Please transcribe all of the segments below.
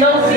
Deus.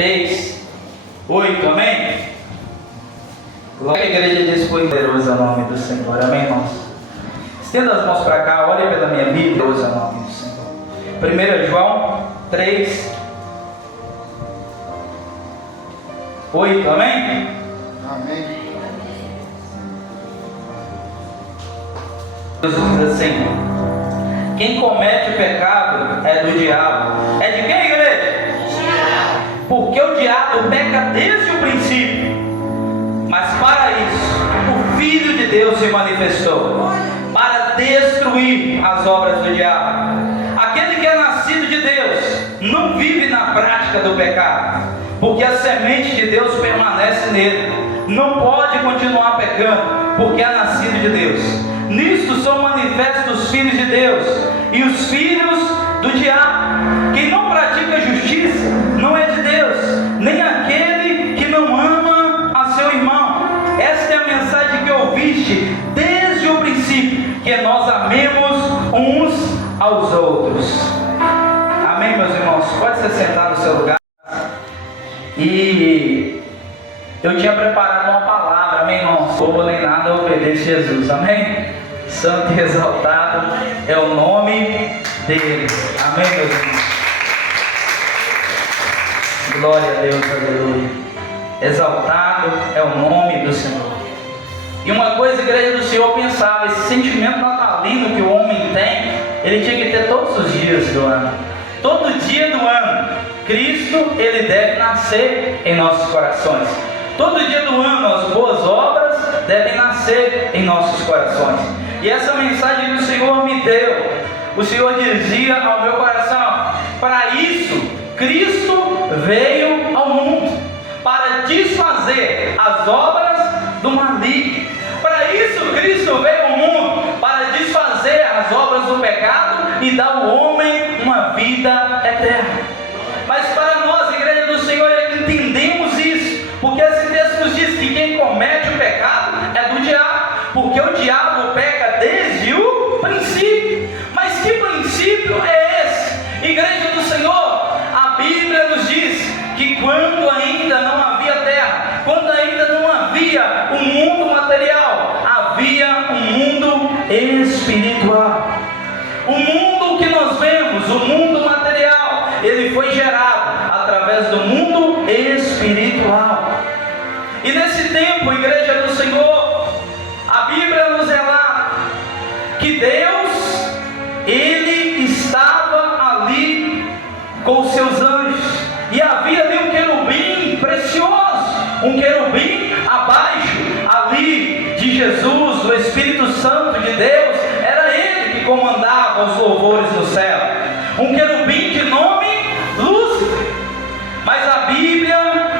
3, 8, amém? Glória à igreja diz, poderoso é o nome do Senhor, amém, irmãos? Estenda as mãos para cá, olhe pela minha vida, poderoso é o nome do Senhor. 1 João 3, 8, amém? Amém. Deus diz assim: quem comete o pecado é do diabo. É de quem, igreja? Porque o diabo peca desde o princípio. Mas para isso, o Filho de Deus se manifestou para destruir as obras do diabo. Aquele que é nascido de Deus não vive na prática do pecado, porque a semente de Deus permanece nele. Não pode continuar pecando, porque é nascido de Deus. Nisto são manifestos os filhos de Deus e os filhos do diabo. Quem não pratica a justiça não é de Deus, nem aquele que não ama a seu irmão. Esta é a mensagem que ouviste desde o princípio, que nós amemos uns aos outros. Amém, meus irmãos? Pode se sentar no seu lugar. E eu tinha preparado uma palavra, amém, irmãos? Como nem nada obedece Jesus, amém? Santo e exaltado é o nome dele, amém, meus irmãos? Glória a Deus, aleluia. Exaltado é o nome do Senhor. E uma coisa, igreja do Senhor, pensava, esse sentimento natalino que o homem tem, ele tinha que ter todos os dias do ano. Todo dia do ano, Cristo, ele deve nascer em nossos corações. Todo dia do ano, as boas obras devem nascer em nossos corações. E essa mensagem que o Senhor me deu, o Senhor dizia ao meu coração: para isso, Cristo veio ao mundo, para desfazer as obras do maligno. Para isso, Cristo veio ao mundo, para desfazer as obras do pecado e dar ao homem uma vida eterna. Mas para nós, igreja do Senhor, entendemos isso, porque esse texto nos diz que quem comete o pecado é do diabo, porque o diabo peca desde o princípio. Mas que princípio é esse? Igreja do Senhor, a Bíblia nos diz que quando ainda não havia terra, quando ainda não havia um mundo material, havia um mundo espiritual. O mundo que nós vemos, o mundo material, ele foi gerado através do mundo espiritual. E nesse tempo, igreja do Senhor, a Bíblia nos relata que Deus, ele estava ali com os seus anjos, e havia ali um querubim precioso, um querubim abaixo ali de Jesus, do Espírito Santo de Deus. Era ele que comandava os louvores no céu, um querubim de nome Lúcifer. Mas a Bíblia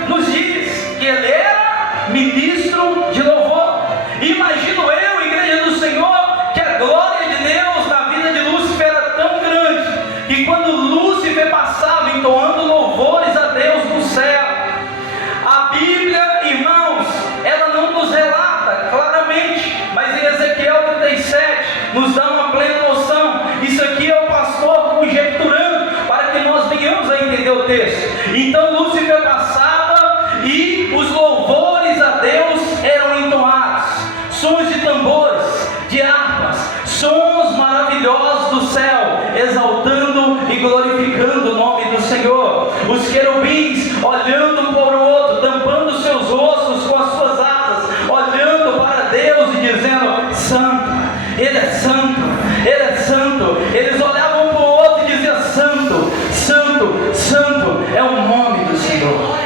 nos diz que ele era ministro de louvor. Imagino eu, igreja do Senhor, que a glória de Deus na vida de Lúcifer era tão grande, que quando Lúcifer passava entoando louvores a Deus no céu, a Bíblia, irmãos, ela não nos relata claramente, mas em Ezequiel 37 nos dá uma plena noção. Isso aqui é o pastor conjecturando para que nós venhamos a entender o texto. Então Lúcifer passava e os louvores a Deus eram entoados, sons de tambores, de harpas, sons maravilhosos do céu, exaltando e glorificando o nome do Senhor. Os querubins olhando um para o outro, tampando seus rostos com as suas asas, olhando para Deus e dizendo: Santo, Ele é santo, Ele é santo. Eles olhavam um para o outro e diziam: Santo, Santo, Santo é o nome do Senhor.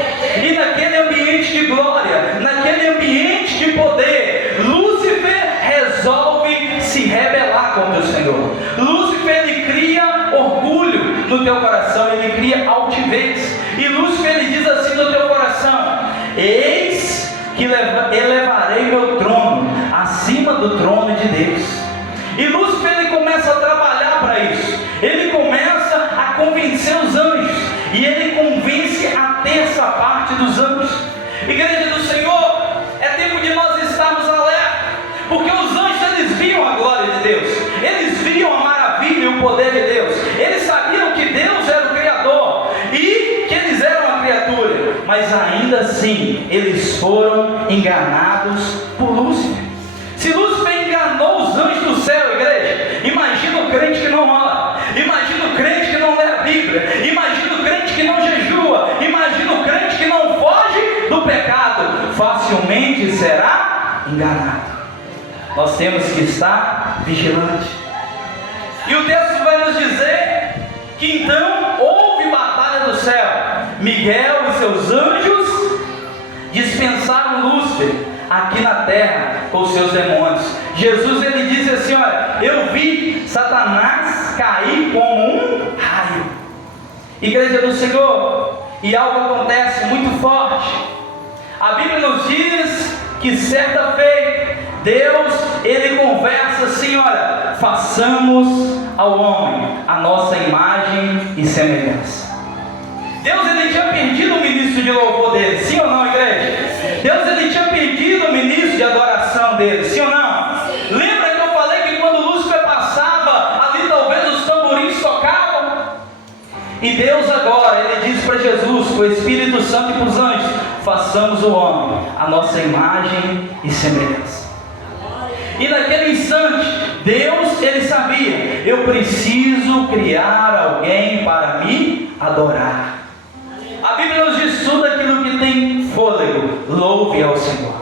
E naquele ambiente de glória, naquele ambiente de poder, Lúcifer resolve se rebelar contra o Senhor. Lúcifer, ele cria orgulho no teu coração, ele cria altivez. E Lúcifer, ele diz assim no teu coração: eis que elevarei meu trono acima do trono de Deus. E Lúcifer, ele começa a trabalhar para isso. Ele começa a convencer os anjos, e ele convence a terça parte dos anjos. Igreja do Senhor, é tempo de nós estarmos alerta, porque os anjos, eles viam a glória de Deus, eles viam a maravilha e o poder de Deus, eles sabiam que Deus era o Criador e que eles eram a criatura. assim, eles foram enganados por Lúcifer. Se Lúcifer enganou os anjos do céu, igreja, imagina o crente que não ora, imagina o crente que não lê a Bíblia, imagina o crente que não jejua, imagina o crente que não foge do pecado, facilmente será enganado. Nós temos que estar vigilantes. E o texto vai nos dizer que então houve batalha do céu. Miguel e seus anjos dispensaram Lúcifer aqui na terra com os seus demônios. Jesus, ele diz assim: olha, eu vi Satanás cair como um raio. Igreja do Senhor, e algo acontece muito forte. A Bíblia nos diz que certa feita Deus, ele conversa assim: olha, façamos ao homem a nossa imagem e semelhança. Deus, ele tinha perdido o ministro de louvor dele, sim ou não, igreja? Deus, ele tinha perdido o ministro de adoração dele, sim ou não? Lembra que eu falei que quando Lúcifer passava, ali talvez os tamborins tocavam? E Deus agora, ele diz para Jesus, com o Espírito Santo e para os anjos: façamos o homem a nossa imagem e semelhança. E naquele instante, Deus, ele sabia: eu preciso criar alguém para me adorar. A Bíblia nos diz: tudo aquilo que tem fôlego, louve ao Senhor.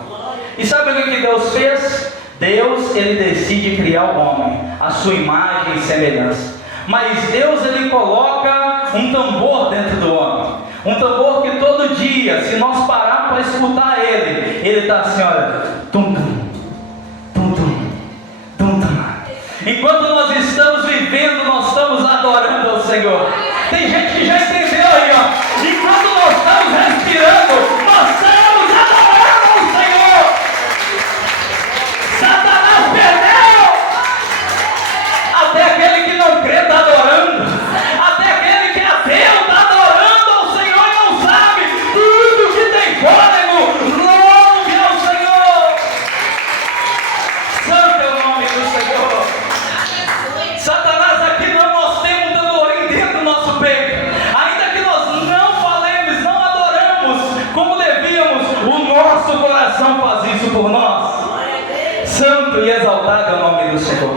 E sabe o que Deus fez? Deus, ele decide criar o homem, a sua imagem e semelhança. Mas Deus, ele coloca um tambor dentro do homem. Um tambor que todo dia, se nós pararmos para escutar ele está assim: olha, tum tum, tum tum, tum tum. Enquanto nós estamos vivendo, nós estamos adorando ao Senhor. Tem gente que já entendeu aí, ó. Enquanto nós estamos respirando, nós estamos adorando ao Senhor. Satanás perdeu. Até aquele que não crê está adorando. Até aquele que é ateu está adorando ao Senhor e não sabe. Tudo que tem fôlego, louve ao Senhor. Santo é o nome do Senhor. Satanás, aqui não, nós temos um tamborim dentro do nosso peito. Ainda que nós não falemos, não adoramos como devíamos, o nosso coração faz isso por nós. Santo e exaltado é o nome do Senhor.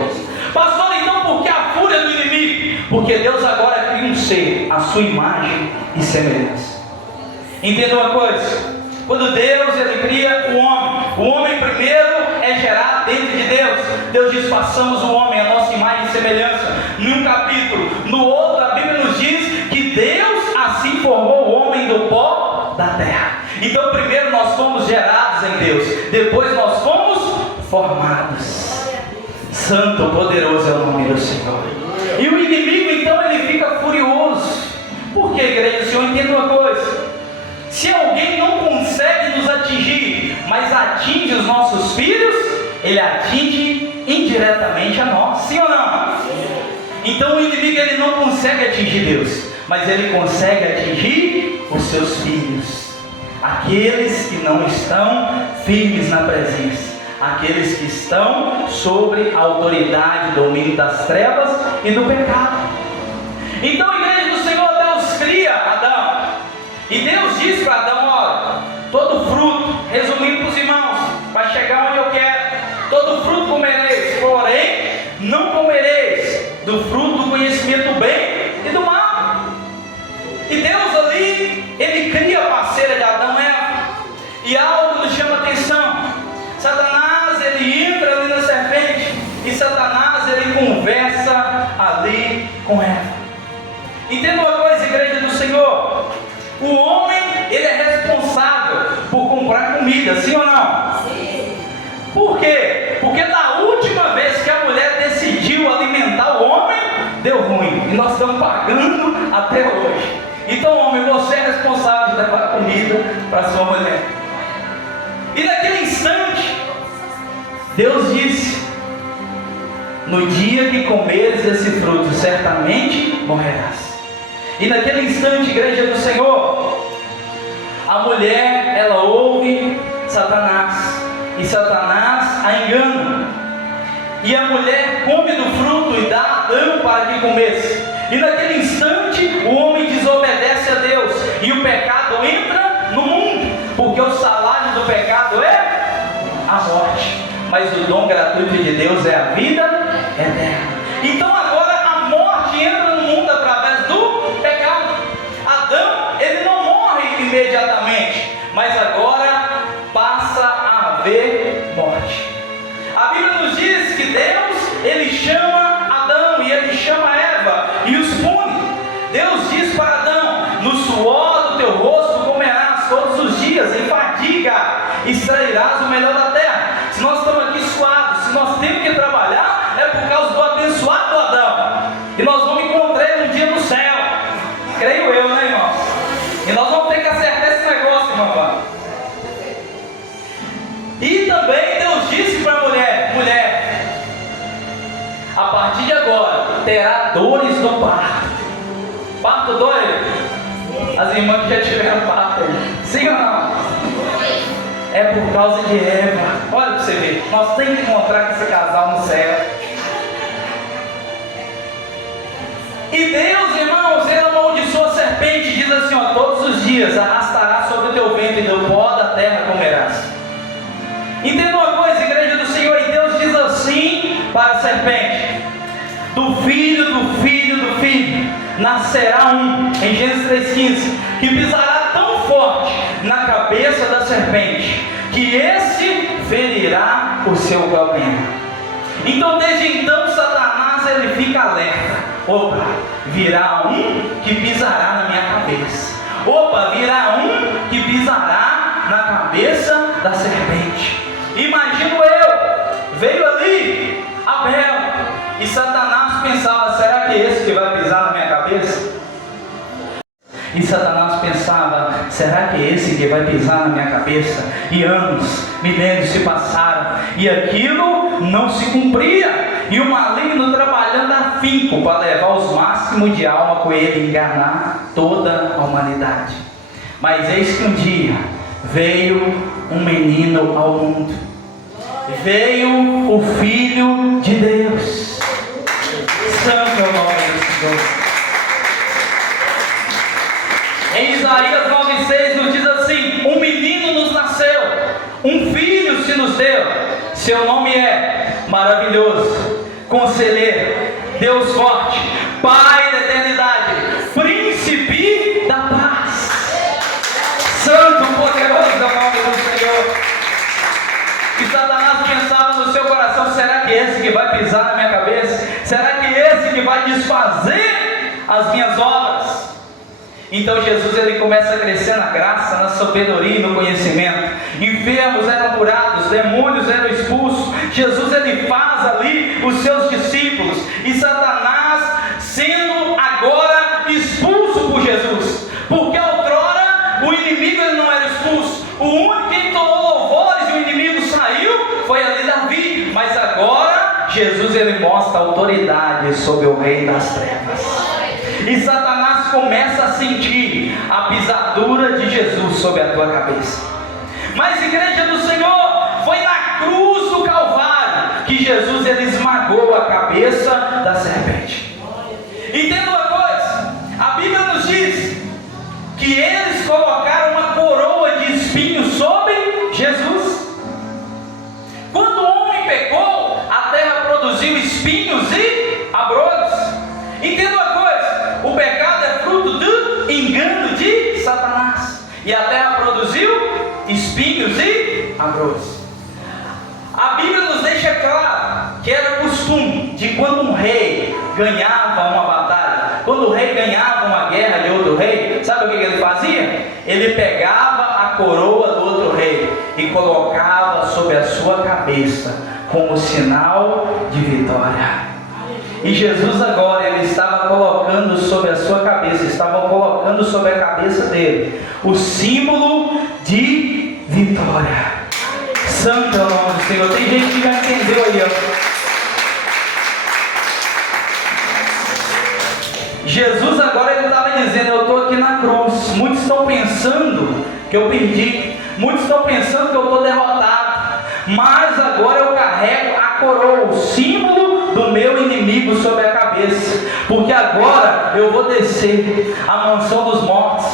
Pastor, então por que a fúria do inimigo? Porque Deus agora cria um ser, a sua imagem e semelhança. Entenda uma coisa: quando Deus, ele cria o homem primeiro é gerado dentro de Deus. Deus diz: façamos o homem a nossa imagem e semelhança. Num capítulo, no outro, a Bíblia nos diz que Deus assim formou o homem do pó da terra. Então primeiro nós fomos gerados em Deus, depois nós fomos formados. Santo, poderoso é o nome do Senhor. E o inimigo então ele fica furioso. Por que, igreja? O Senhor, entenda uma coisa: se alguém não consegue nos atingir, mas atinge os nossos filhos, ele atinge indiretamente a nós, sim ou não? Então o inimigo ele não consegue atingir Deus, mas ele consegue atingir os seus filhos, aqueles que não estão firmes na presença, aqueles que estão sobre a autoridade, domínio das trevas e do pecado. Então, igreja do Senhor, Deus cria Adão, e Deus diz para Adão: olha, todo fruto, resumindo para os irmãos, para chegar onde eu quero, todo fruto comereis, porém não comereis do fruto do conhecimento do bem e do mal. E Deus ali, ele cria a parceira de Adão e Eva, e algo nos chama a atenção. Satanás, ele entra ali na serpente, e Satanás, ele conversa ali com Eva. Entenda uma coisa, igreja do Senhor: o homem, ele é responsável por comprar comida, sim ou não? Sim. Por quê? Porque na última vez que a mulher decidiu alimentar o homem, deu ruim, e nós estamos pagando até hoje. Então, homem, você é responsável de levar comida para sua mulher. E naquele instante, Deus disse: no dia que comeres esse fruto, certamente morrerás. E naquele instante, igreja do Senhor, a mulher, ela ouve Satanás, e Satanás a engana, e a mulher come do fruto e dá a Adão para que comesse. E naquele instante, o homem desobedece a Deus, e o pecado entra no mundo. porque o salário do pecado é a morte, mas o dom gratuito de Deus é a vida eterna. Então agora a morte entra no mundo através do pecado. Adão, ele não morre imediatamente, mas agora passa a haver morte. A Bíblia nos diz que Deus, ele chama Adão e ele chama Eva e os pune. Deus diz para Adão: no suor do teu rosto comerás todos os dias, em fadiga extrairás o melhor da terra. Se nós estamos aqui suados, se nós temos que trabalhar, é por causa do abençoado Adão, e nós vamos encontrar ele um dia no céu, creio eu, né, irmãos? E nós vamos ter que acertar esse negócio, irmão. E também Deus disse para a mulher: mulher, a partir de agora terá dores no parto. Parto dói? As irmãs que já tiveram parto aí, sim ou não? É por causa de Eva. Olha para você ver, nós temos que encontrar com esse casal no céu. E Deus, irmãos, ele amaldiçoa a serpente, diz assim, ó: todos os dias arrastará sobre o teu ventre, e do pó da terra comerás. Entenda uma coisa, igreja do Senhor, e Deus diz assim para a serpente: do filho nascerá um, em Gênesis 3,15, que pisará tão forte na cabeça da serpente, que esse ferirá o seu calcanhar. Então desde então Satanás, ele fica alerta: opa, virá um que pisará na minha cabeça. Opa, virá um que pisará na cabeça da serpente. Imagino eu, veio ali Abel, e Satanás pensava: será que é esse que vai pisar na minha cabeça? E Satanás pensava: será que é esse que vai pisar na minha cabeça? E anos, milênios se passaram, e aquilo não se cumpria, e o maligno trabalhando afinco para levar os máximos de alma com ele, enganar toda a humanidade. Mas eis que um dia veio um menino ao mundo, veio o Filho de Deus. Santo é o nome do Senhor. Em Isaías 9,6 nos diz assim: um menino nos nasceu, um filho se nos deu, seu nome é Maravilhoso, Conselheiro, Deus Forte, Pai da Eternidade, Príncipe da Paz. Santo, poderoso é o nome do Senhor. E Satanás pensava no seu coração: será que esse que vai pisar na minha cabeça? Será que esse que vai desfazer as minhas obras? Então Jesus, ele começa a crescer na graça, na sabedoria e no conhecimento. Enfermos eram curados, demônios eram expulsos. Jesus, ele faz ali os seus discípulos, e Satanás sendo agora expulso por Jesus, porque outrora o inimigo, ele não era expulso. O único que entoou louvores e o inimigo saiu foi ali Davi. Mas agora Jesus, ele mostra autoridade sobre o rei das trevas. E Satanás começa a sentir a pisadura de Jesus sobre a tua cabeça. Mas igreja do Senhor, foi na cruz do Calvário que Jesus, ele esmagou a cabeça da serpente. Entenda uma coisa, a Bíblia nos diz que eles colocaram uma coroa de espinhos sobre Jesus. Quando o homem pecou, a terra produziu espinhos e abrolhos. Entenda uma coisa, o pecado é fruto do engano de Satanás, e a terra produziu espinhos e abrolhos. A Bíblia nos deixa claro que era costume de quando um rei ganhava uma batalha, quando o rei ganhava uma guerra de outro rei, sabe o que ele fazia? Ele pegava a coroa do outro rei e colocava sobre a sua cabeça como sinal de vitória. E Jesus agora, ele estava colocando sobre a sua cabeça, estavam colocando sobre a cabeça dele o símbolo de vitória. Santo é o nome do Senhor. Tem gente que já entendeu aí, ó. Jesus agora, ele estava dizendo: eu estou aqui na cruz. Muitos estão pensando que eu perdi, muitos estão pensando que eu estou derrotado, mas agora eu carrego a coroa, o símbolo do meu inimigo sobre a cabeça, porque agora eu vou descer a mansão dos mortos,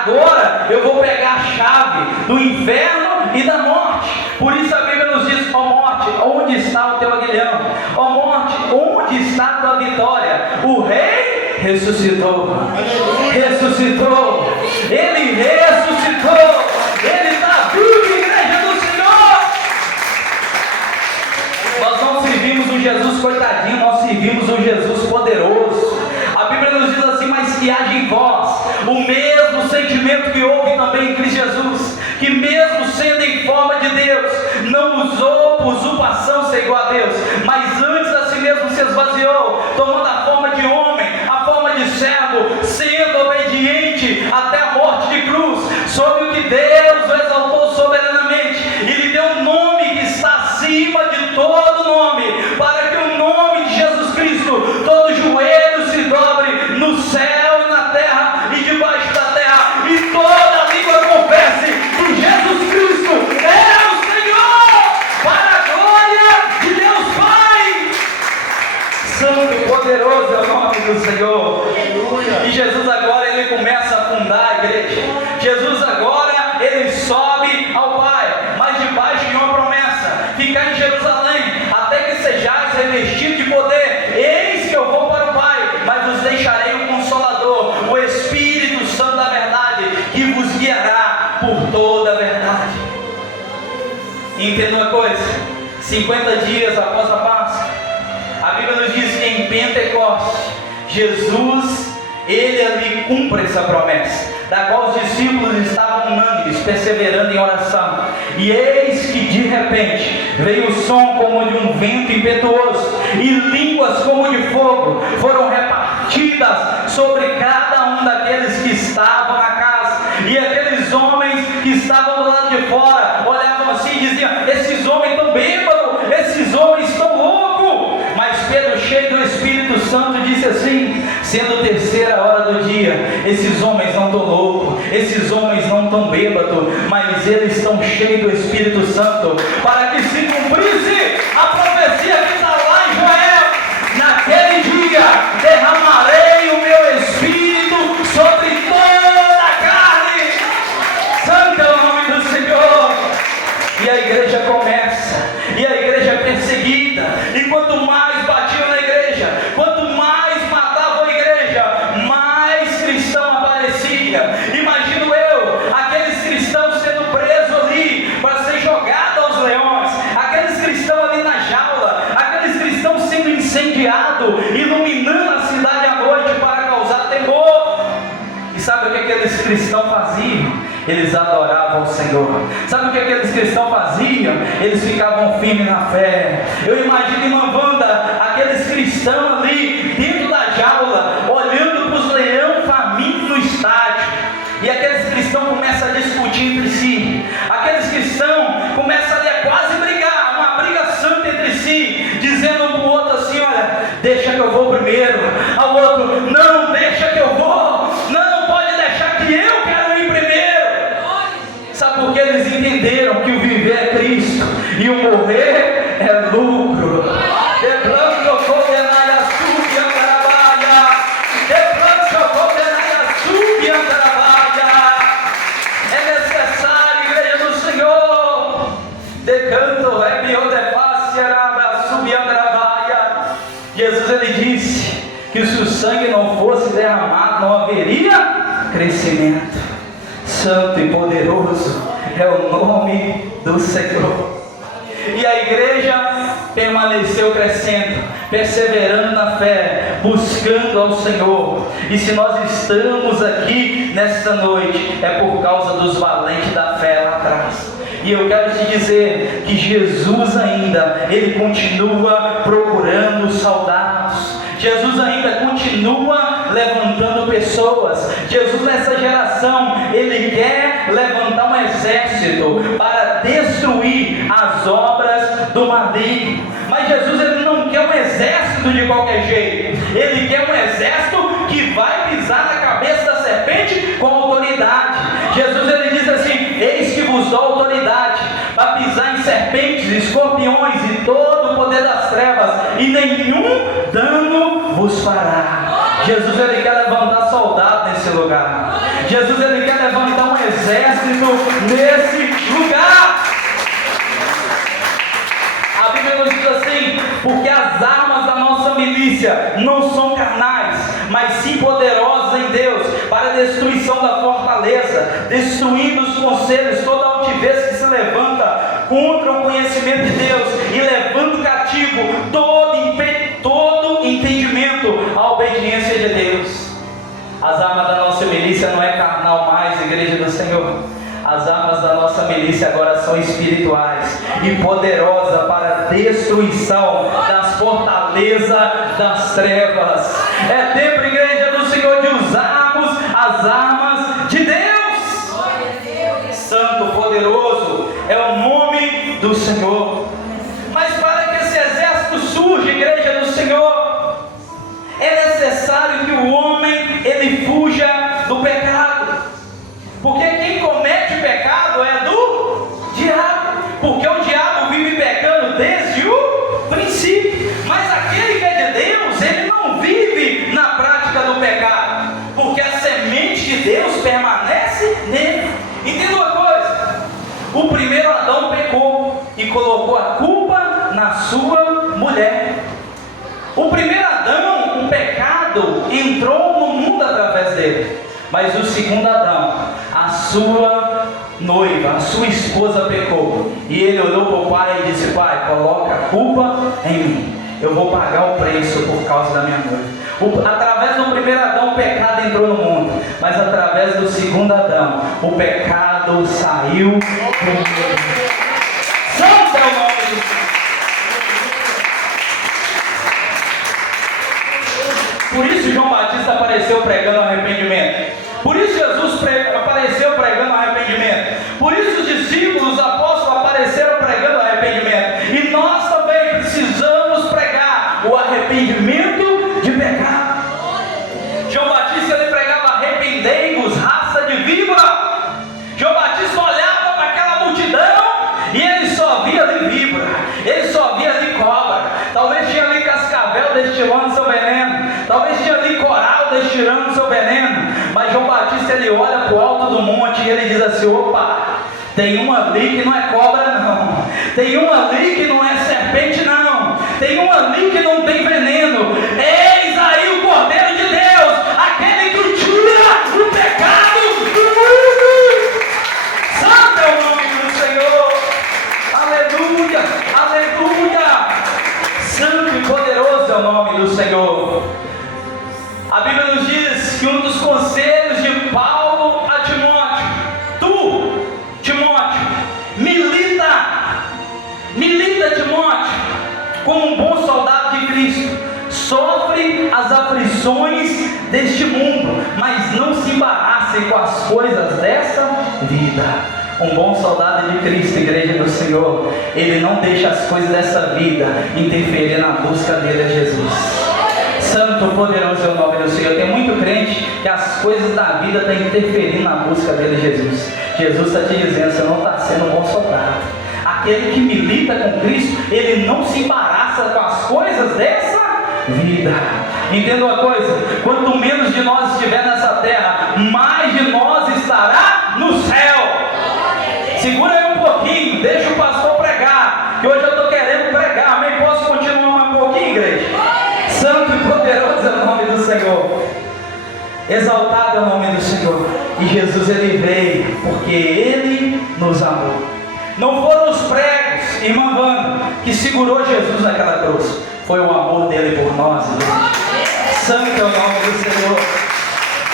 agora eu vou pegar a chave do inferno e da morte. Por isso a Bíblia nos diz: ó morte, onde está o teu aguilhão? Ó morte, onde está a tua vitória? O rei ressuscitou. Ressuscitou. Ele ressuscitou. Ele está vivo, igreja do Senhor. Nós não servimos um Jesus coitadinho, nós servimos um Jesus poderoso. A Bíblia nos diz assim: mas que haja em vós o mesmo sentimento que houve também em Cristo Jesus, que mesmo sendo em forma de Deus, não usou por usurpação ser igual a Deus, mas antes a si mesmo se esvaziou, tomando a forma de homem, a forma de servo, sendo obediente até a morte de cruz, sobre o que Deus o exaltou soberanamente, e lhe deu um nome que está acima de todo nome, para que o nome de Jesus Cristo, todo joelho se dobre no céu e na terra e debaixo da terra, e toda língua confesse que Jesus Cristo é o Senhor, para a glória de Deus Pai. Santo e poderoso é o nome do Senhor. Aleluia. E Jesus agora ele começa a fundar a igreja. Jesus agora ele sobe ao Pai, mas debaixo de uma promessa: ficar em Jerusalém até que sejais revestidos de poder. Eis que eu vou para o Pai, mas vos deixarei o Consolador, o Espírito Santo da verdade, que vos guiará por toda a verdade. Entenda uma coisa: 50 dias após a Páscoa, a Bíblia nos diz que em Pentecostes, Jesus, ele ali cumpre essa promessa, da qual os discípulos estavam unânimes, perseverando em oração. E eis que de repente veio o som como de um vento impetuoso, e línguas como de fogo foram repartidas sobre cada um daqueles que estavam na casa. E aqueles homens que estavam do lado de fora olhavam assim e diziam: esses homens estão bêbados, esses homens estão loucos. Mas Pedro, cheio do Espírito Santo, disse assim, sendo terceira hora do dia: esses homens não estão loucos, esses homens não estão bêbados, mas eles estão cheios do Espírito Santo, para que se cumprisse a profecia que está lá em Joel: naquele dia derramarei o meu Espírito sobre toda a carne. Santo é o nome do Senhor. E a igreja começa, e a igreja é perseguida, e quanto mais batiam na igreja, quanto mais matavam a igreja, mais cristão aparecia. Imagino eu, aqueles cristãos sendo presos ali para ser jogados aos leões, aqueles cristãos ali na jaula, aqueles cristãos sendo incendiados, iluminando a cidade à noite para causar temor. E sabe o que aqueles cristãos faziam? Eles adoravam o Senhor. Sabe o que aqueles cristãos faziam? Eles ficavam firmes na fé. Eu imagino em uma banda, aqueles cristãos ali dentro da jaula, olhando para os leões famintos no estádio. E aqueles cristãos começam a discutir entre si. Aqueles cristãos começam a quase brigar, uma briga santa entre si, dizendo um para o outro assim: olha, deixa que eu vou primeiro. Ao outro: não, deixa que eu vou. Não, pode deixar que eu quero ir primeiro. Sabe por que eles entenderam que o viver é Cristo e o morrer é lucro? É necessário, igreja do Senhor. Jesus ele disse que se o sangue não fosse derramado, não haveria crescimento. Santo e poderoso é o nome do Senhor. E a igreja permaneceu crescendo, perseverando na fé, buscando ao Senhor. E se nós estamos aqui nesta noite, é por causa dos valentes da fé lá atrás. E eu quero te dizer que Jesus ainda, ele continua procurando soldados. Jesus ainda continua levantando pessoas. Jesus nessa geração, ele quer levantar um exército para destruir as obras do maligno. Mas Jesus ele não quer um exército de qualquer jeito. Ele quer um exército que vai pisar na cabeça da serpente com autoridade. Jesus ele diz assim: eis que vos dou autoridade para pisar em serpentes, escorpiões e todo o poder das trevas, e nenhum dano vos fará. Jesus ele quer levantar soldados nesse lugar. Jesus ele quer levantar exército nesse lugar. A Bíblia nos diz assim: porque as armas da nossa milícia não são carnais, mas sim poderosas em Deus, para a destruição da fortaleza, destruindo os conselhos, toda altivez que se levanta contra o conhecimento de Deus, e levando cativo todo entendimento à obediência de Deus. As armas da nossa milícia não é carnal mais, igreja do Senhor. As armas da nossa milícia agora são espirituais e poderosas para a destruição das fortalezas das trevas. É tempo, igreja do Senhor, de usarmos as armas de Deus. Santo, poderoso é o nome do Senhor. Mas para que esse exército surja, igreja do Senhor, é necessário que o homem ele fuja do pecado. Porque quem comete pecado é do diabo. Porque o diabo vive pecando desde o princípio. Mas aquele que é de Deus, ele não vive na prática do pecado, porque a semente de Deus permanece nele. Entenda uma coisa: o primeiro Adão pecou e colocou a culpa na sua mulher. O primeiro Adão, o pecado entrou no mundo através dele. Mas o segundo Adão, a sua noiva, a sua esposa pecou. E ele olhou para o pai e disse: pai, coloca a culpa em mim. Eu vou pagar o preço por causa da minha noiva. Através do primeiro Adão o pecado entrou no mundo. Mas através do segundo Adão o pecado saiu do mundo. Santo é o nome de Deus. Por isso João Batista apareceu pregando arrependimento. Por isso Jesus apareceu pregando arrependimento. Por isso os discípulos, os apóstolos apareceram pregando arrependimento. E nós também precisamos pregar o arrependimento de pecado. João Batista ele pregava: arrependei-vos, raça de víbora. João Batista olhava para aquela multidão e ele só via ali víbora, ele só via ali cobra. Talvez tinha ali cascavel destilando seu veneno, talvez tinha ali coral destilando seu veneno. Mas João Batista ele olha para o alto do monte e ele diz assim: opa, tem uma ali que não é cobra não, tem uma ali que não é serpente não, tem uma ali que não tem veneno. Eis aí o Cordeiro de Deus, aquele que tira o pecado do mundo. Santo é o nome do Senhor. Aleluia, aleluia. Santo e poderoso é o nome do Senhor. A Bíblia nos diz que um dos conselhos de Paulo a Timóteo: tu, Timóteo, milita Timóteo, como um bom soldado de Cristo, sofre as aflições deste mundo, mas não se embarace com as coisas dessa vida. Um bom soldado de Cristo, igreja do Senhor, ele não deixa as coisas dessa vida interferir na busca dele a Jesus. Santo, poderoso é o nome do Senhor. Tem muito crente que as coisas da vida estão interferindo na busca dele a Jesus. Jesus está te dizendo: você não está sendo um bom soldado. Aquele que milita com Cristo, ele não se embaraça com as coisas dessa vida. Entenda uma coisa: quanto menos de nós estiver nessa terra, mais de nós estará no céu. Segura aí um pouquinho, deixa o pastor pregar, que hoje eu estou querendo pregar. Amém? Posso continuar mais um pouquinho, igreja? Santo e poderoso é o nome do Senhor. Exaltado é o nome do Senhor. E Jesus ele veio porque ele nos amou. Não foram os pregos, irmã Wanda, que segurou Jesus naquela cruz. Foi o amor dele por nós, igreja. Santo é o nome do Senhor.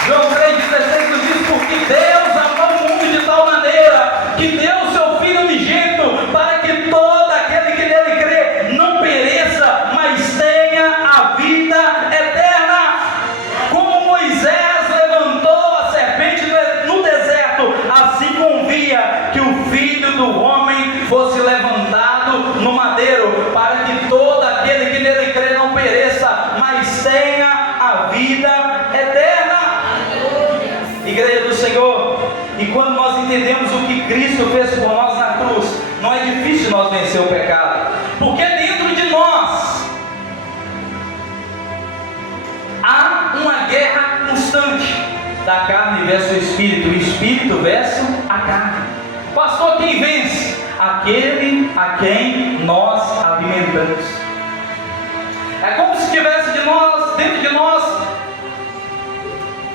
João 3,16 nos diz: porque Deus amou o mundo de tal maneira que deu o seu Filho unigênito, para que todo aquele que nele crê não pereça, mas tenha a vida eterna. Como Moisés levantou a serpente no deserto, assim convinha que o Filho do Homem fosse levantado no madeiro, para que todo aquele que nele crê não pereça, mas tenha a vida eterna. Igreja do Senhor, e quando nós entendemos o que Cristo fez por nós na cruz, não é difícil nós vencer o pecado, porque dentro de nós há uma guerra constante da carne versus o espírito versus a carne. Pastor, quem vence? Aquele a quem nós alimentamos. É como se tivesse dentro de nós,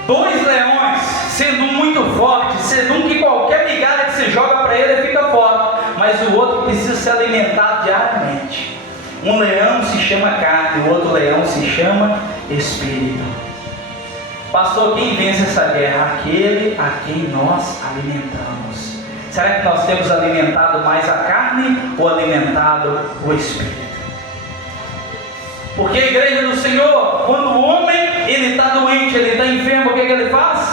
dois leões, sendo um muito forte, sendo um que qualquer migalha que se joga para ele fica forte, mas o outro precisa se alimentar diariamente. Um leão se chama carne, o outro leão se chama espírito. Pastor, quem vence essa guerra? Aquele a quem nós alimentamos. Será que nós temos alimentado mais a carne ou alimentado o espírito? Porque a igreja do Senhor, quando o homem ele está doente, ele está enfermo, o que ele faz?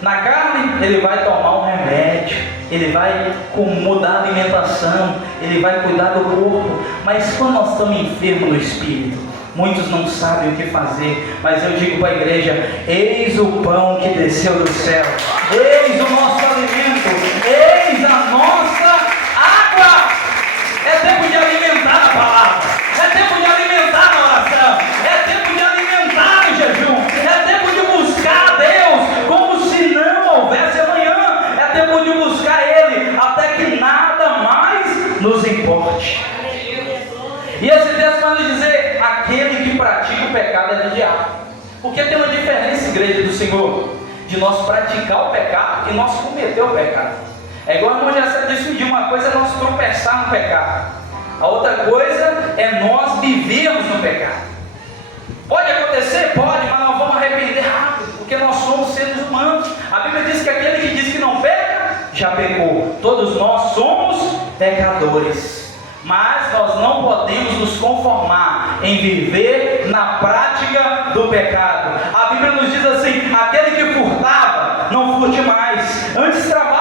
Na carne, ele vai tomar um remédio, ele vai mudar a alimentação, ele vai cuidar do corpo. Mas quando nós estamos enfermos no espírito, muitos não sabem o que fazer. Mas eu digo para a igreja: eis o pão que desceu do céu, eis o nosso alimento, eis a nossa água. É tempo de alimentar a palavra, é tempo de alimentar a oração, é tempo de alimentar o jejum, é tempo de buscar a Deus como se não houvesse amanhã, é tempo de buscar Ele até que nada mais nos importe. E esse texto vai nos dizer: aquele que pratica o pecado é do diabo. Porque tem uma diferença, igreja do Senhor, de nós praticar o pecado e nós cometer o pecado. É igual a irmã já disse um dia: uma coisa é nós tropeçar no pecado, a outra coisa é nós vivermos no pecado. Pode acontecer? Pode, mas nós vamos arrepender rápido, porque nós somos seres humanos. A Bíblia diz que aquele que diz que não peca, já pecou. Todos nós somos pecadores. Mas nós não podemos nos conformar em viver na prática do pecado. A Bíblia nos diz assim: aquele que furtava, não furte mais, antes trabalhe.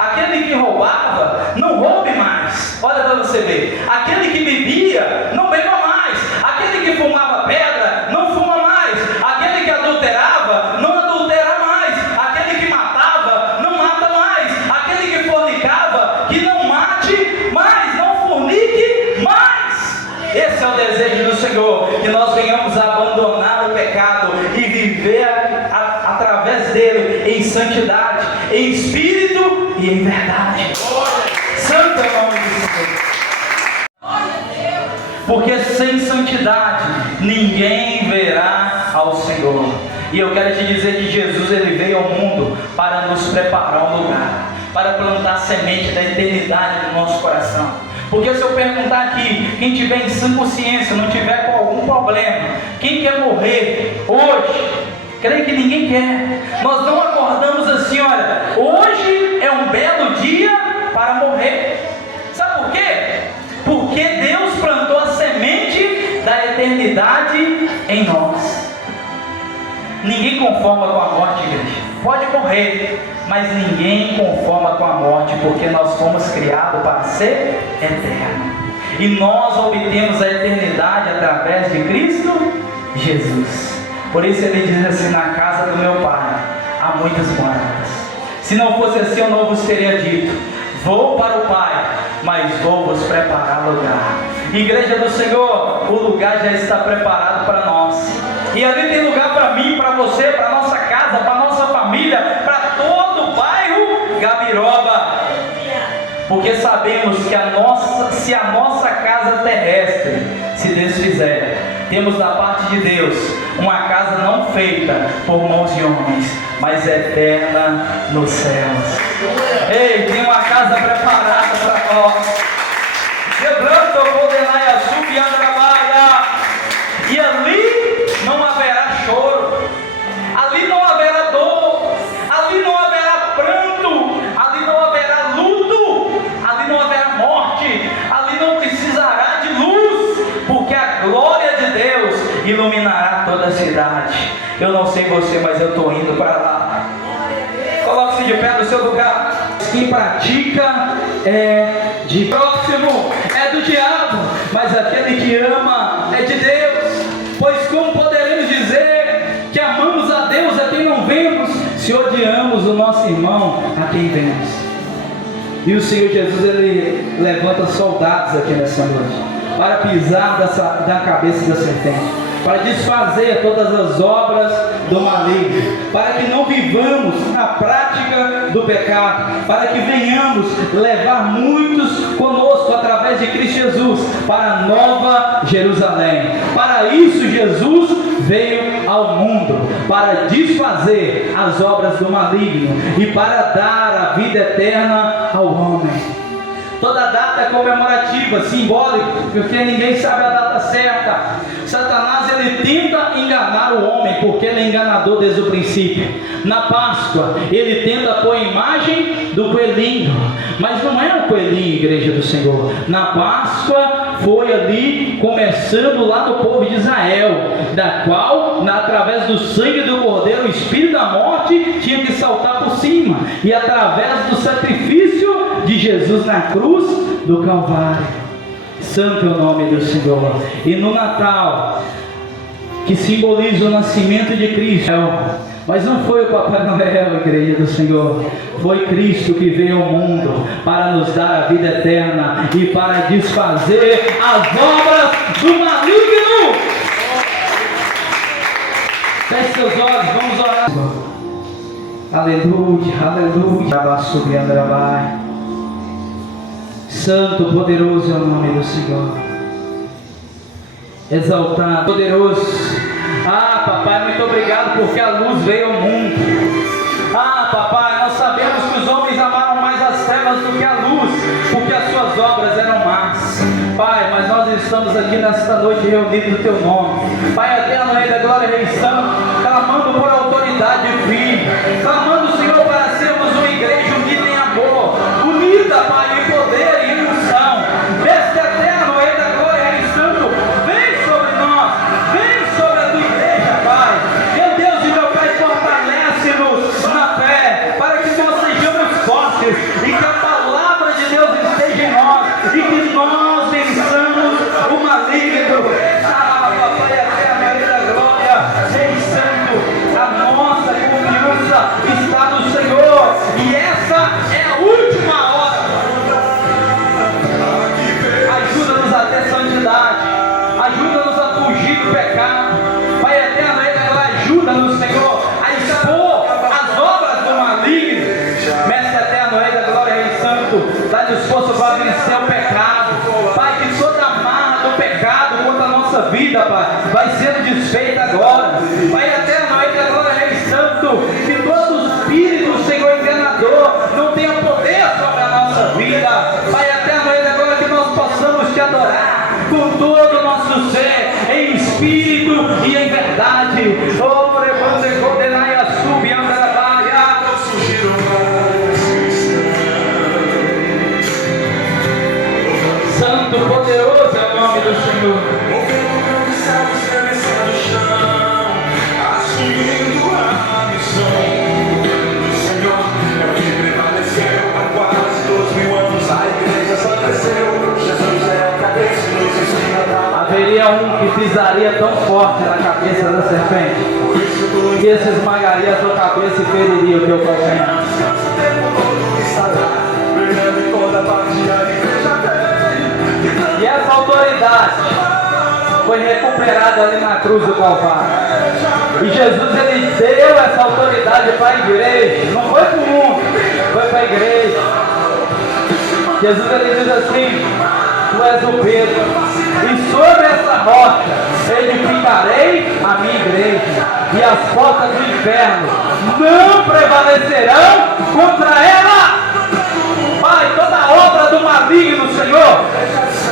Aquele que roubava, não roube mais. Olha para você ver. Aquele que bebia, não beba mais. Aquele que fumava pedra, não fuma mais. Aquele que adulterava, não adultera mais. Aquele que matava, não mata mais. Aquele que fornicava, que não mate mais, não fornique mais. Esse é o desejo do Senhor, que nós venhamos a abandonar o pecado e viver através dele em santidade, em espírito e em verdade. Santo é o nome do Senhor. Porque sem santidade ninguém verá ao Senhor. E eu quero te dizer que Jesus ele veio ao mundo para nos preparar um lugar, para plantar a semente da eternidade no nosso coração. Porque se eu perguntar aqui, quem tiver em sã consciência, não tiver com algum problema, quem quer morrer hoje? Creio que ninguém quer. Nós não acordamos assim: olha, hoje é um belo dia para morrer. Sabe por quê? Porque Deus plantou a semente da eternidade em nós. Ninguém conforma com a morte, igreja. Pode morrer, mas ninguém conforma com a morte, porque nós fomos criados para ser eterno. E nós obtemos a eternidade através de Cristo Jesus. Por isso ele diz assim: na casa do meu Pai há muitas moradas. Se não fosse assim, eu não vos teria dito: vou para o Pai, mas vou vos preparar lugar. Igreja do Senhor, o lugar já está preparado para nós. E ali tem lugar para mim, para você, para a nossa casa, para a nossa família, para todo o bairro Gabiroba. Porque sabemos que se a nossa casa terrestre se desfizer, temos da parte de Deus uma casa não feita por mãos de homens, mas eterna nos céus. Ei, tem uma casa preparada para nós. E ali não haverá choro, ali não haverá dor, ali não haverá pranto, ali não haverá luto, ali não haverá morte, ali não precisará de luz, porque a glória de Deus iluminará toda a cidade. Eu não sei você, mas eu estou indo para lá. Coloque-se de pé no seu lugar. Quem pratica é de próximo, é do diabo, mas aquele que ama é de Deus. Pois como poderemos dizer que amamos a Deus a quem não vemos, se odiamos o nosso irmão a quem vemos? E o Senhor Jesus ele levanta soldados aqui nessa noite para pisar da cabeça da serpente, para desfazer todas as obras do maligno, para que não vivamos na prática do pecado, para que venhamos levar muitos conosco através de Cristo Jesus para a Nova Jerusalém. Para isso Jesus veio ao mundo, para desfazer as obras do maligno e para dar a vida eterna ao homem. Toda data é comemorativa, simbólica, porque ninguém sabe a data certa. Satanás, ele tenta enganar o homem, porque ele é enganador desde o princípio. Na Páscoa, ele tenta pôr a imagem do coelhinho, mas não é o coelhinho, igreja do Senhor. Na Páscoa foi ali, começando lá do povo de Israel, da qual, através do sangue do cordeiro, o espírito da morte tinha que saltar por cima, e através do sacrifício de Jesus na cruz do Calvário. Santo é o nome do Senhor. E no Natal, que simboliza o nascimento de Cristo, mas não foi o Papai Noel, igreja do Senhor, foi Cristo que veio ao mundo para nos dar a vida eterna e para desfazer as obras do maligno. Feche seus olhos, vamos orar. Aleluia, aleluia. Santo, poderoso é o nome do Senhor. Exaltado, poderoso. Ah, papai, muito obrigado porque a luz veio ao mundo. Ah, papai, nós sabemos que os homens amaram mais as trevas do que a luz, porque as suas obras eram más. Pai, mas nós estamos aqui nesta noite reunidos no teu nome. Pai eterno, Rei da Glória, Rei Santo, clamando por autoridade divina, clamando, Senhor, para sermos uma igreja unida em amor, unida, Pai, em poder e em unção. Mestre eterno, Rei da Glória, Rei Santo, vem sobre nós, vem sobre a tua igreja, Pai. Meu Deus e meu Pai, fortalece-nos na fé, para que nós sejamos fortes e que a palavra de Deus esteja em nós e que nós vençamos o maligno. Ah, Papai eterno, Rei da Glória, Rei Santo, a nossa confiança está no Senhor, e essa é a última hora. Ajuda-nos a ter santidade, ajuda-nos a fugir do pecado. Pai eterno, ajuda-nos, Senhor, a expor as obras do maligno. Mestre eterno, Rei da Glória, Rei Santo, dá-nos força para vencer o pecado. Pai, que toda amarra do pecado contra a nossa vida, Pai, vai sendo desfeita agora. Pai eterno, Rei da Glória, Rei Santo, que todo espírito, Senhor, enganador não tenha poder sobre a nossa vida. Pai eterno, Rei da Glória, que nós possamos te adorar com todo o nosso ser, em espírito e em verdade. Oh, Santo, poderoso é o nome do Senhor. Assumindo a missão do Senhor, é o que prevaleceu há quase 2000 anos. A igreja só cresceu. Jesus é a cabeça e nos ensina. Haveria um que pisaria tão forte na cabeça da serpente que esse esmagaria a tua cabeça e feriria o teu calcanhar. E essa autoridade foi recuperada ali na cruz do Calvário. E Jesus, ele deu essa autoridade para a igreja. Não foi para o mundo, foi para a igreja. Jesus, ele diz assim: tu és o Pedro, e sobre essa rocha edificarei a minha igreja, e as portas do inferno não prevalecerão contra ela. Pai, toda obra do maligno, Senhor,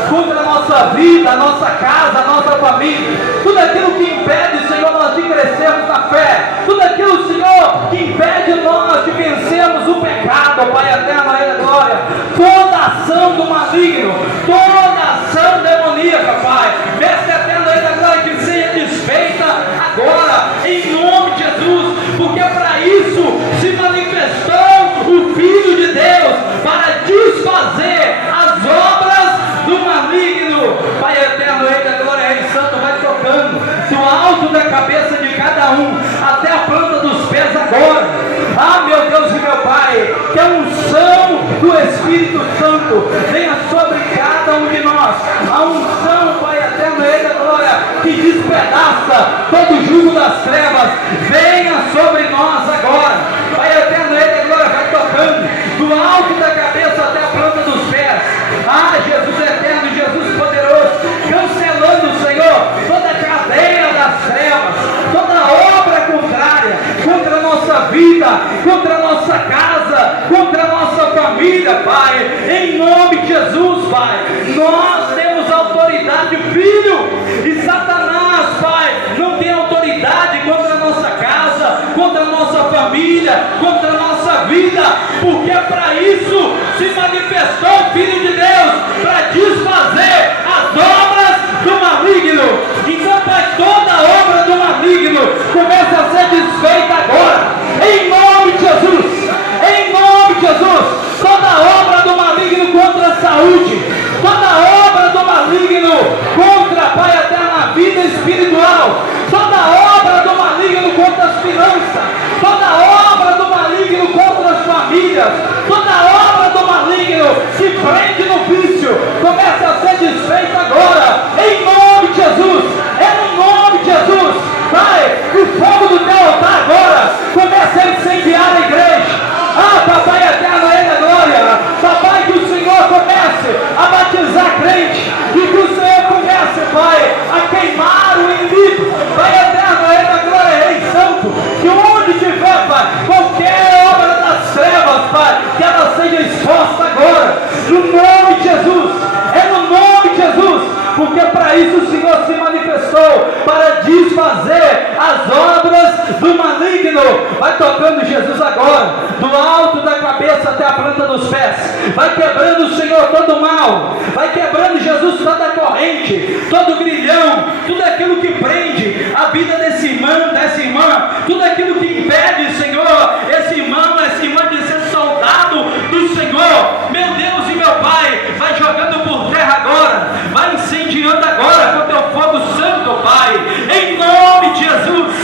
contra a nossa vida, a nossa casa, a nossa família, tudo aquilo que impede, Senhor, nós de crescermos na fé, tudo aquilo, Senhor, que impede nós de vencermos o pecado, Pai eterno, Rei da Glória, toda ação do maligno, toda ação demoníaca, Pai, Mestre eterno, Rei da Glória, que seja desfeita agora, em nome de Jesus, porque para isso se manifestou o Filho de Deus, para desfazer as obras do maligno. Pai eterno, Rei da Glória, Rei Santo, vai tocando do alto da cabeça de cada um até a planta dos pés agora. Ah, meu Deus e meu Pai, que a unção do Espírito Santo venha sobre cada um de nós. A unção, Pai eterno, Rei da Glória, que despedaça todo o jugo das trevas, venha sobre nós agora. Pai eterno, Rei da Glória, vai tocando porque para isso se manifestou o Filho de Deus, para desfazer as obras do maligno. Então, Pai, toda obra do maligno começa a ser desfeita agora, em nome de Jesus, em nome de Jesus. Toda obra do maligno contra a saúde, toda obra do maligno contra, Pai, até na vida espiritual, toda obra do maligno contra as finanças, toda obra do maligno contra as famílias, toda obra do maligno se prende no vício, começa a ser desfeita agora, em nome de Jesus, é no nome de Jesus. Pai, o fogo do teu altar agora começa a incendiar a igreja. Ah, Papai eterno, Ele é glória. Papai, que o Senhor comece a batizar crente, e que o Senhor comece, Pai, a queimar o inimigo. Pai eterno, Ele é glória, Rei Santo, que onde tiver, Pai, qualquer obra das trevas, Pai, que ela seja exposta agora, no nome de Jesus, é no nome de Jesus. Porque para isso o Senhor se manifestou, para desfazer as obras do maligno. Vai tocando Jesus agora, do alto da cabeça até a planta dos pés. Vai quebrando, Senhor, todo o mal. Vai quebrando, Jesus, toda a corrente, todo o grilhão, tudo aquilo que prende a vida desse irmão, dessa irmã, tudo aquilo que impede, Senhor, esse irmão, essa irmã de ser soldado do Senhor. Meu Deus e meu Pai, vai jogando por terra agora, vai incendiando agora com teu fogo santo, Pai, em nome de Jesus,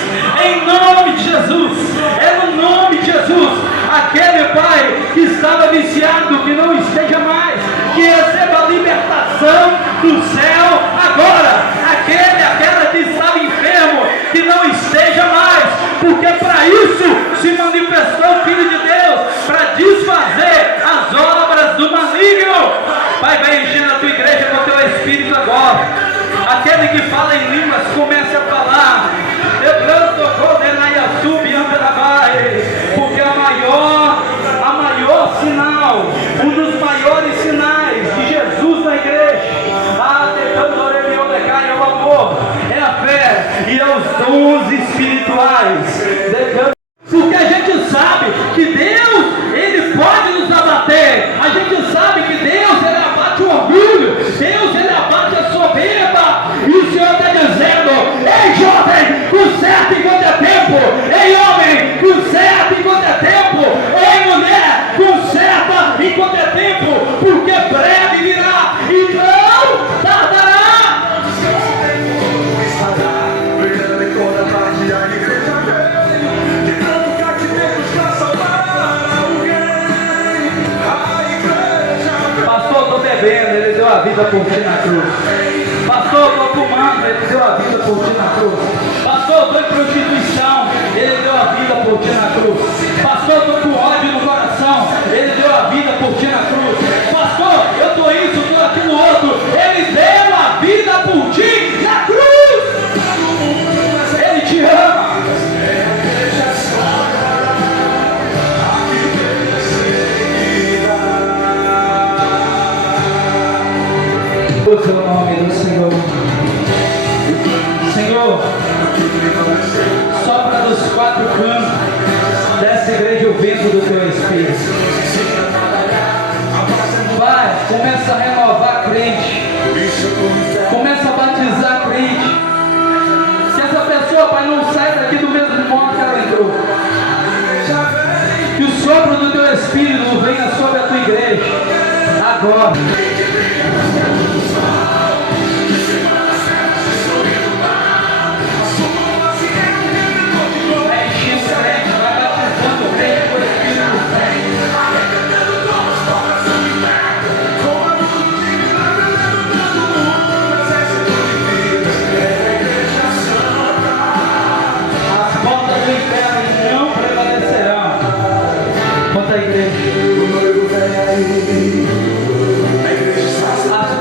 em nome de Jesus, é no nome de Jesus. Aquele, Pai, que estava viciado, que não esteja mais, que receba a libertação do céu agora. Aquela que estava enfermo, que não esteja mais, porque para isso se manifestou o Filho de Deus, para desfazer as obras do maligno. Pai, vai enchendo a tua igreja com o teu Espírito agora. Aquele que fala em línguas, comece a falar. Porque a maior sinal, um dos maiores sinais de Jesus na igreja, é o amor, é a fé e é os dons espirituais. Porque a gente sabe que Deus, Ele pode nos abater. A gente sabe que Deus, Ele abate o orgulho. Deus, Ele abate a soberba. E o Senhor está dizendo: ei, jovem, conserte enquanto é tempo. Ei, homem, conserte enquanto é tempo. Ei, mulher, conserta enquanto é tempo. Porque breve virá e não tardará. Ele deu a vida por ti na cruz. Pastor, estou fumando, Ele deu a vida por ti na cruz. Pastor, estou em prostituição, Ele deu a vida por ti na cruz. Pastor, estou com ódio no coração, Ele deu a vida por ti na cruz. Pastor, eu estou isso, estou aquilo outro, Ele deu a vida por ti na cruz. Ele te ama. O nome do Senhor. Senhor, sopra dos quatro cantos dessa igreja o vento do teu Espírito. Pai, começa a renovar a crente, começa a batizar a crente, que essa pessoa, Pai, não saia daqui do mesmo modo que ela entrou. Que o sopro do teu Espírito venha sobre a tua igreja agora. As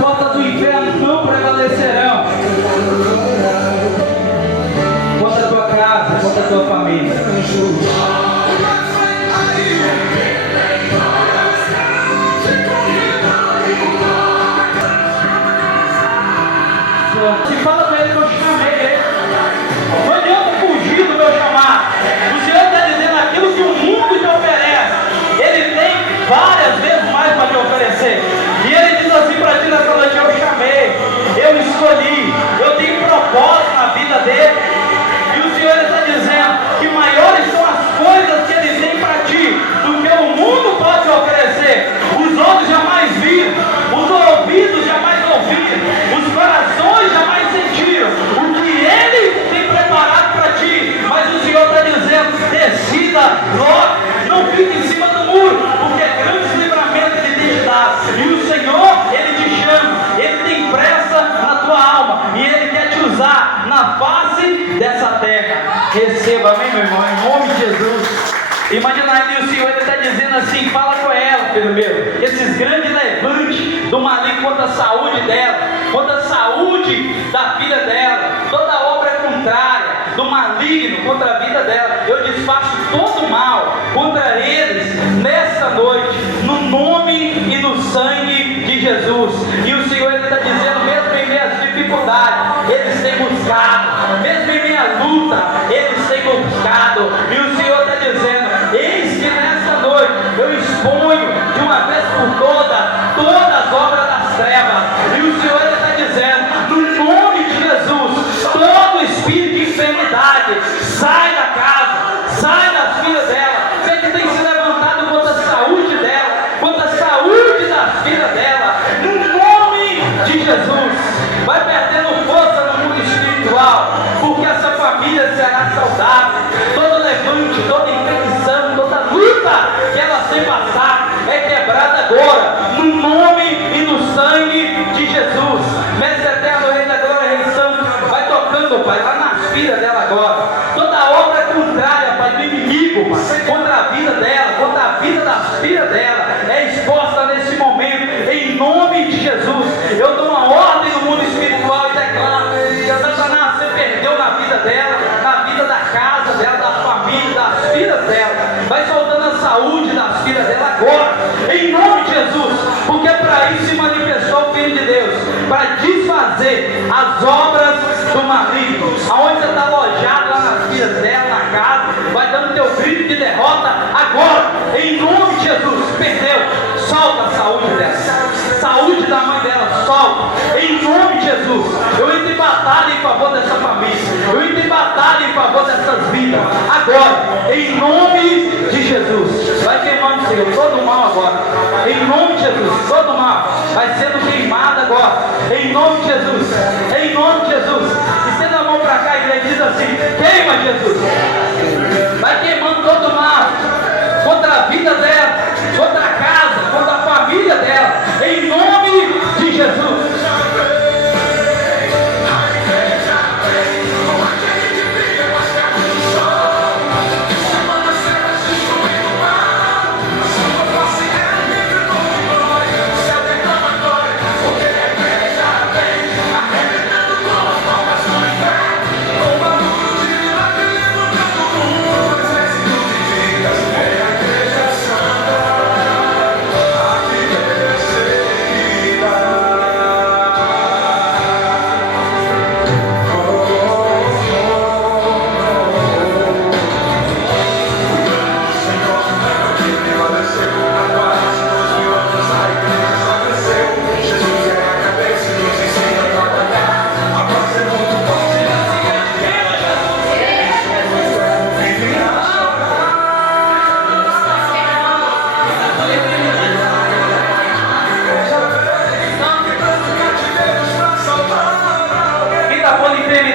comigo mesmo. Esses grandes levantes do maligno contra a saúde dela, contra a saúde da filha dela, toda obra contrária do maligno contra a vida dela, eu desfaço todo o mal contra eles nessa noite, no nome e no sangue de Jesus. E o Senhor está dizendo, mesmo em meio às dificuldades, eles têm buscado, mesmo em meio à luta, eles têm buscado. E o Senhor está dizendo, eis que nessa noite eu exponho de uma vez por todas as obras das trevas. E o Senhor está dizendo, no nome de Jesus, todo espírito de enfermidade sai da casa, sai das filhas dela. Vê que tem se levantado contra a saúde dela, contra a saúde das filhas dela, no nome de Jesus. Vai perdendo força no mundo espiritual, porque essa família será saudável. Todo levante, toda infecção, toda luta que ela tem passado é quebrada agora, no nome e no sangue de Jesus. Mestre eterno, Rei da glória, Rei santo, vai tocando, Pai, lá nas filhas dela agora. Toda obra contrária, Pai, do inimigo, Pai, contra a vida dela, contra a vida das filhas dela, é exposta nesse momento, em nome de Jesus. Eu dou uma ordem no mundo espiritual e declaro: Satanás, você perdeu na vida dela, na vida da casa dela, da família, das filhas dela. Vai soltando a saúde das filhas dela agora, em nome de Jesus, porque para isso se manifestou o Filho de Deus, para desfazer as obras do maligno. Aonde você está alojado, lá nas filhas dela, na casa, vai dando teu grito de derrota agora, em nome de Jesus. Perdeu, solta a saúde dela, saúde da mãe dela, solta, em nome de Jesus. Eu entro em batalha em favor dessa família, eu entro em batalha em favor dessas vidas agora, em nome de Jesus. Vai queimando, Senhor, todo o mal agora, em nome de Jesus. Todo o mal vai sendo queimado agora, em nome de Jesus, em nome de Jesus. E estenda a mão para cá, igreja, diz assim: queima, Jesus. Vai queimando todo o mal contra a vida dela, contra a casa, contra a família dela, em nome de Jesus.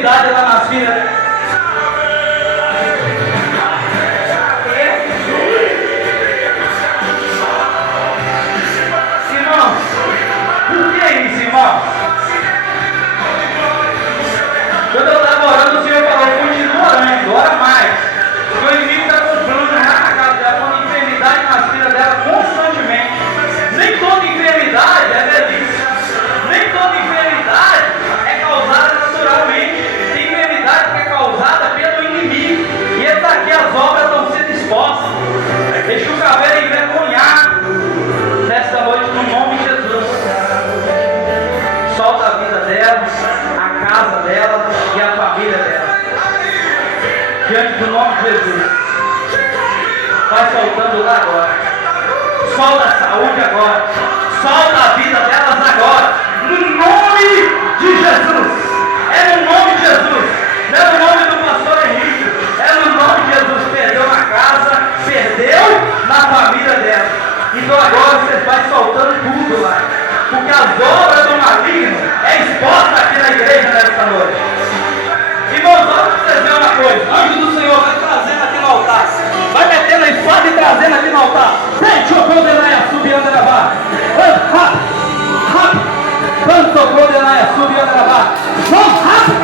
Lá nas filhas. Irmãos, por que isso, irmãos? Quando eu estava orando, o Senhor falou: continua orando, ora mais. O inimigo está comprando lá na casa dela, uma enfermidade nas filhas dela constantemente. Nem toda enfermidade é velhice, nem toda enfermidade é causada naturalmente. Que é causada pelo inimigo, e ele está aqui, as obras estão sendo expostas. Deixa o caveiro envergonhado nesta noite, no nome de Jesus. Solta a vida dela, a casa dela e a família dela, diante do nome de Jesus. Vai soltando lá agora, solta a saúde agora, solta a vida delas agora, no nome de Jesus. É no nome de Jesus. Não é no nome do pastor Henrique, é no nome de Jesus. Perdeu na casa, perdeu na família dela. Então agora você vai soltando tudo lá, porque as obras do maligno é exposta aqui na igreja nesta noite. Irmãos, olha para vocês verem uma coisa: o anjo do Senhor vai trazendo aqui no altar, vai metendo a espada e trazendo aqui no altar. Deixa eu condenar a subir a gravar. Rápido, tanto condenar a subir a gravar. Vamos rápido,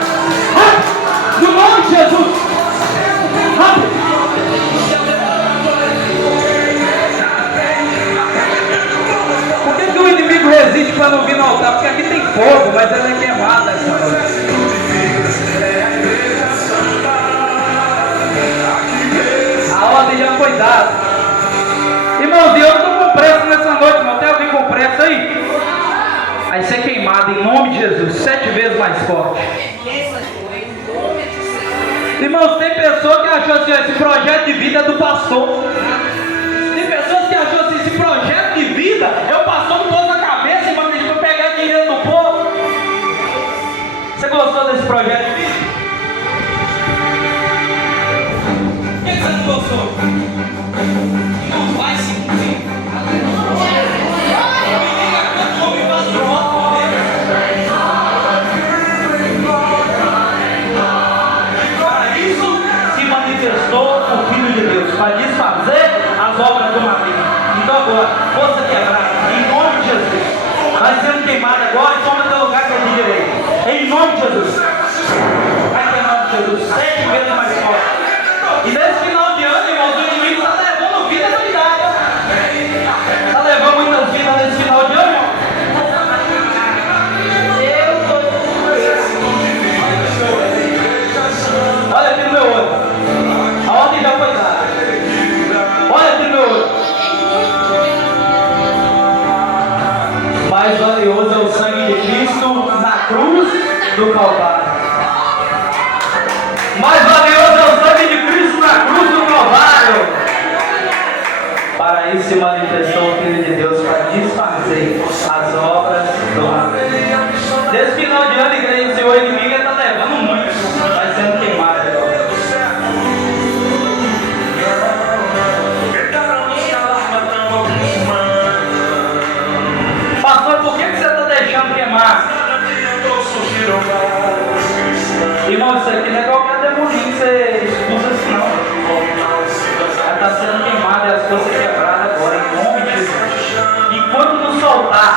rápido. No nome de Jesus, rápido. em nome de Jesus, 7 vezes mais forte. Irmãos, tem pessoa que achou assim, esse projeto de vida é do pastor. Tem pessoas que achou assim, esse projeto de vida é o pastor que pôs na cabeça e manda para pegar dinheiro do povo. Você gostou desse projeto de vida? Por que você não gostou? Não vai se cumprir. O Filho de Deus para desfazer as obras do maligno. Então agora, força quebrada, em nome de Jesus. Vai sendo queimado agora e toma teu lugar que é de direito. Em nome de Jesus. Vai ter em nome de Jesus. 7 vezes mais forte. E nesse final de ano, irmãos, o inimigo está levando vida da idade. Está levando muitas vidas nesse final de ano, irmão. Olha aqui no meu olho. A ordem já foi dada. Olha aqui no meu olho. Mais valioso é o sangue de Cristo na cruz do Calvário. Mais valioso é o sangue de Cristo na cruz do Calvário. Para isso se manifestou o Filho de Deus para desfazer as obras do maligno. Nesse final de ano, igreja, o inimigo está levando muito. Vai sendo queimado agora. Pastor, por que você está deixando queimar? Irmão, isso aqui não é qualquer demoninho que você expulsa assim não. Ela está sendo queimada e as coisas quebradas agora, em nome de Jesus. E quando nos soltar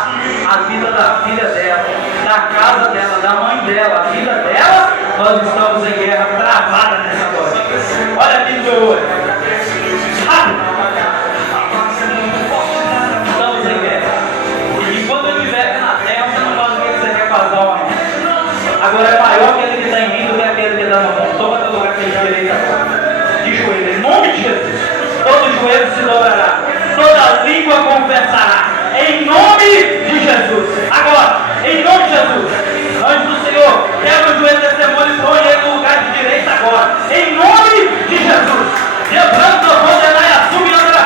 a vida da filha dela, da casa dela, da mãe dela, a vida dela, nós estamos em guerra travada nessa noite. Olha aqui no meu olho. Estamos em guerra. Quando eu estiver na terra, você não faz o que você quer fazer, homem. Agora é maior aquele que está em mim do que aquele que está na mão. Toma teu lugar que tem direito agora. De joelho, em nome de Jesus. Todo joelho se dobrará, toda língua confessará. Em nome de Jesus. Agora, em nome de Jesus. Anjo do Senhor, quebra o joelho desse demônio e põe ele no lugar de direito agora. Em nome de Jesus. Quebrando o poder e assume e andará.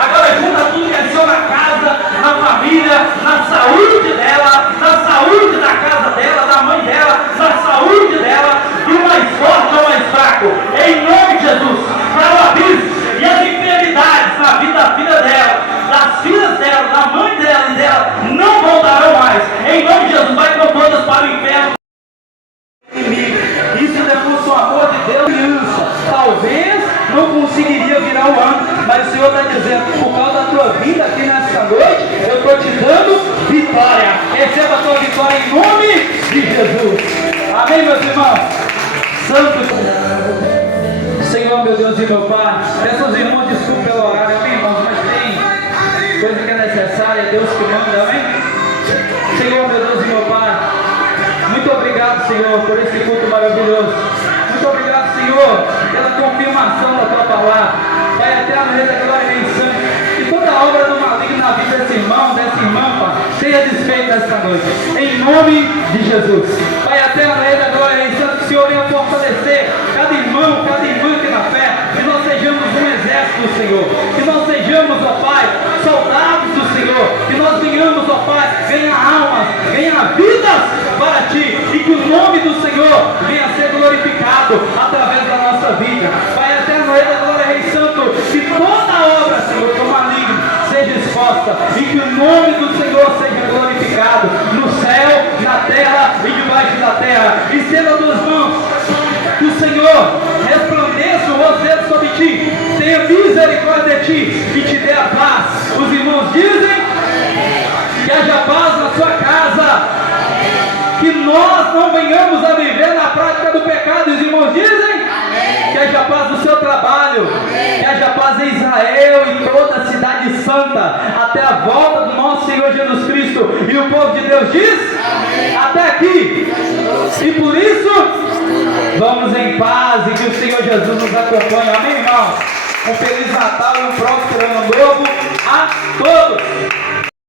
Agora junta tudo que é seu na casa, na família, na saúde dela, na saúde da casa dela, da mãe dela, na saúde dela, do mais forte ao mais fraco. Em nome de Jesus, para o abismo e as enfermidades na vida da filha dela, das filhas dela, da mãe dela e dela, não voltarão mais. Em nome de Jesus, vai com todas para o inferno. Isso demonstra o amor de Deus. Talvez não conseguiria virar o ano, mas o Senhor está dizendo, por causa da tua vida aqui nesta noite, eu estou te dando vitória. Receba a tua vitória em nome de Jesus. Amém, meus irmãos? Santo Senhor, meu Deus e meu Pai, peço aos irmãos desculpa pelo horário, amém, irmãos, mas tem coisa que é necessária, é Deus que manda, amém? Senhor, meu Deus e meu Pai, muito obrigado, Senhor, por esse culto maravilhoso. Muito obrigado, Senhor, pela confirmação da tua palavra. Pai eterno, Rei da glória e santo, que toda obra do maligno na vida desse irmão, dessa irmã, Pai, seja desfeita esta noite. Em nome de Jesus. Pai eterno, Rei da glória e santo, que o Senhor venha fortalecer cada irmão, cada irmã aqui na fé, que nós sejamos um exército do Senhor, que nós sejamos, ó Pai, soldados do Senhor, que nós venhamos, ó Pai, ganhar almas, ganhar vidas para Ti, e que o nome do Senhor venha a ser glorificado através da nossa vida. Pai eterno, Rei da glória, Rei santo, que toda obra, Senhor, do maligno seja exposta, e que o nome do Senhor seja glorificado no céu, na terra e debaixo da terra. Estenda as tuas mãos, que o Senhor resplandeça o rosto dele sobre ti, tenha misericórdia de ti e te dê a paz. Os irmãos dizem que haja paz na sua casa, que nós não venhamos a viver na prática do pecado. Os irmãos dizem que haja paz no seu trabalho, que haja paz em Israel e toda a cidade santa, até a volta do nosso Senhor Jesus Cristo. E o povo de Deus diz: até aqui. E por isso, vamos em paz e que o Senhor Jesus nos acompanhe. Amém, irmãos? Um Feliz Natal e um próspero Ano Novo a todos.